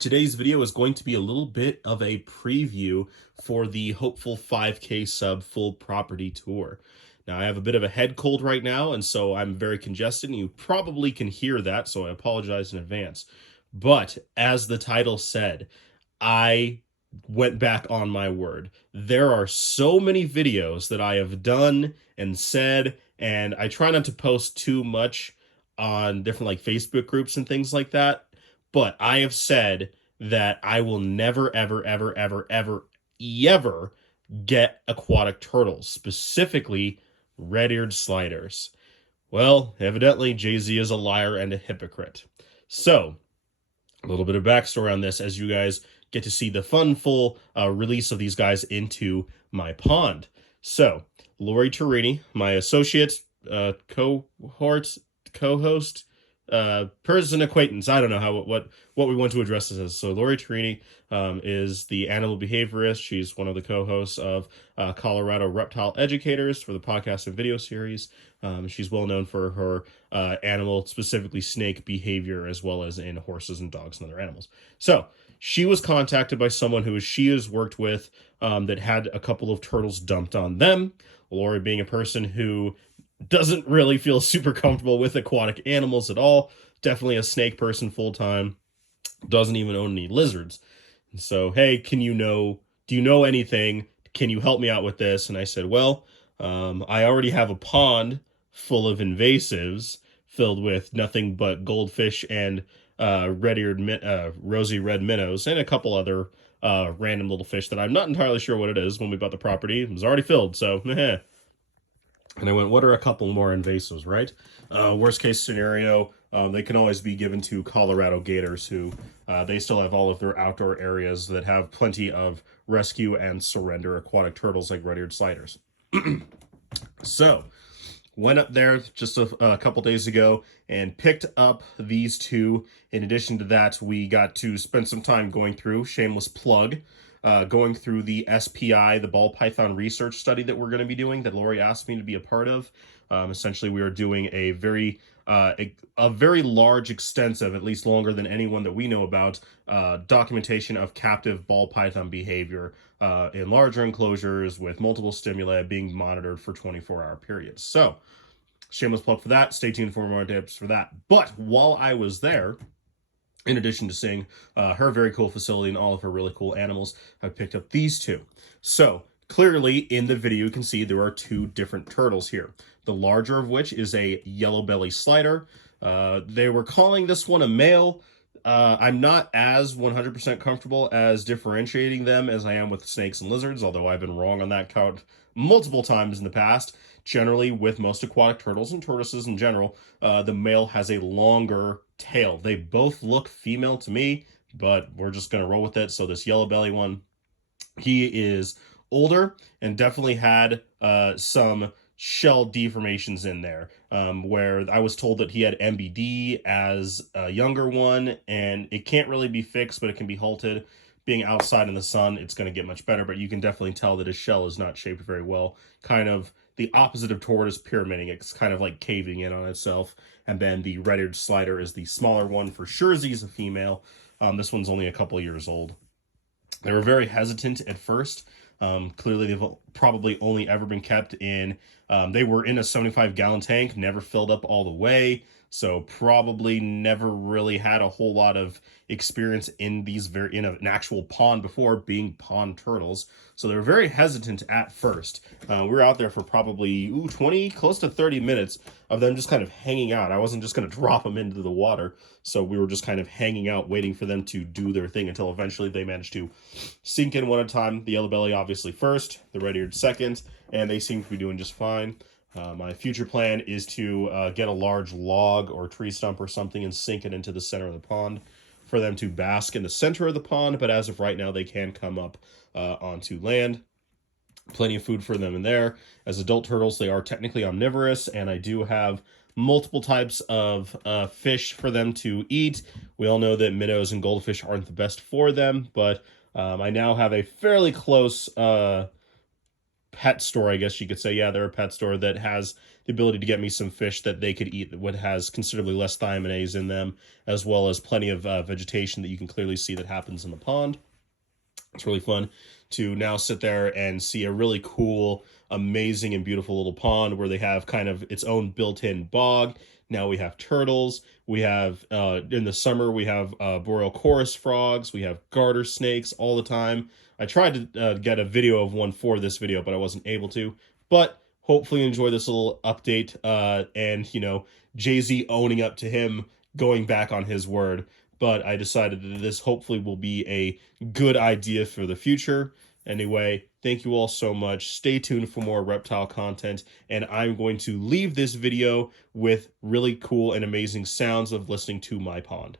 Today's video is going to be a little bit of a preview for the hopeful 5K sub full property tour. Now, I have a bit of a head cold right now, and so I'm very congested, and you probably can hear that, so I apologize in advance. But as the title said, I went back on my word. There are so many videos that I have done and said, and I try not to post too much on different like Facebook groups and things like that, but I have said that I will never, ever, ever, ever, ever, ever get aquatic turtles, specifically red-eared sliders. Well, evidently, Jay-Z is a liar and a hypocrite. So, a little bit of backstory on this as you guys get to see the fun, full release of these guys into my pond. So, Lori Turini, my associate, cohort, co-host, person acquaintance. I don't know what we want to address this as. So Lori Turini is the animal behaviorist. She's one of the co-hosts of Colorado Reptile Educators for the podcast and video series. She's well known for her animal, specifically snake behavior, as well as in horses and dogs and other animals. So she was contacted by someone who she has worked with that had a couple of turtles dumped on them. Lori being a person who doesn't really feel super comfortable with aquatic animals at all. Definitely a snake person full time. Doesn't even own any lizards. So, hey, do you know anything? Can you help me out with this? And I said, well, I already have a pond full of invasives filled with nothing but goldfish and rosy red minnows and a couple other random little fish that I'm not entirely sure what it is. When we bought the property, it was already filled, so And I went, what are a couple more invasives, right? Worst case scenario, they can always be given to Colorado Gators, who they still have all of their outdoor areas that have plenty of rescue and surrender aquatic turtles like red-eared sliders. So, went up there just a couple days ago and picked up these two. In addition to that, we got to spend some time going through, shameless plug, going through the SPI, the ball python research study that we're going to be doing that Lori asked me to be a part of. Essentially, we are doing a very large, extensive, at least longer than anyone that we know about, documentation of captive ball python behavior in larger enclosures with multiple stimuli being monitored for 24-hour periods. So, shameless plug for that. Stay tuned for more tips for that. But while I was there, in addition to seeing her very cool facility and all of her really cool animals, I picked up these two. So, clearly in the video you can see there are two different turtles here. The larger of which is a yellow belly slider. They were calling this one a male. I'm not as 100% comfortable as differentiating them as I am with snakes and lizards, although I've been wrong on that count multiple times in the past. Generally, with most aquatic turtles and tortoises in general, the male has a longer tail. They both look female to me, but we're just going to roll with it. So this yellow belly one, he is older and definitely had some shell deformations in there, where I was told that he had MBD as a younger one, and it can't really be fixed, but it can be halted. Being outside in the sun, it's going to get much better, but you can definitely tell that his shell is not shaped very well. Kind of the opposite of tortoise pyramiding. It's kind of like caving in on itself. And then the red-eared slider is the smaller one. For sure, he's a female. This one's only a couple years old. They were very hesitant at first. Clearly, they've probably only ever been kept in, they were in a 75-gallon tank, never filled up all the way, so probably never really had a whole lot of experience in an actual pond before, being pond turtles. So they were very hesitant at first. We were out there for probably 20, close to 30 minutes of them just kind of hanging out. I wasn't just going to drop them into the water, so we were just kind of hanging out, waiting for them to do their thing until eventually they managed to sink in one at a time. The yellow belly obviously first, the red-eared second, and they seem to be doing just fine. My future plan is to get a large log or tree stump or something and sink it into the center of the pond for them to bask in the center of the pond, but as of right now, they can come up onto land. Plenty of food for them in there. As adult turtles, they are technically omnivorous, and I do have multiple types of fish for them to eat. We all know that minnows and goldfish aren't the best for them, but I now have a fairly close pet store, I guess you could say. Yeah, they're a pet store that has the ability to get me some fish that they could eat that has considerably less thiaminase in them, as well as plenty of vegetation that you can clearly see that happens in the pond. It's really fun to now sit there and see a really cool, amazing, and beautiful little pond where they have kind of its own built-in bog. Now we have turtles. We have, in the summer, we have boreal chorus frogs. We have garter snakes all the time. I tried to get a video of one for this video, but I wasn't able to. But hopefully enjoy this little update, and, you know, Jay-Z owning up to him going back on his word. But I decided that this hopefully will be a good idea for the future. Anyway, thank you all so much. Stay tuned for more reptile content, and I'm going to leave this video with really cool and amazing sounds of listening to my pond.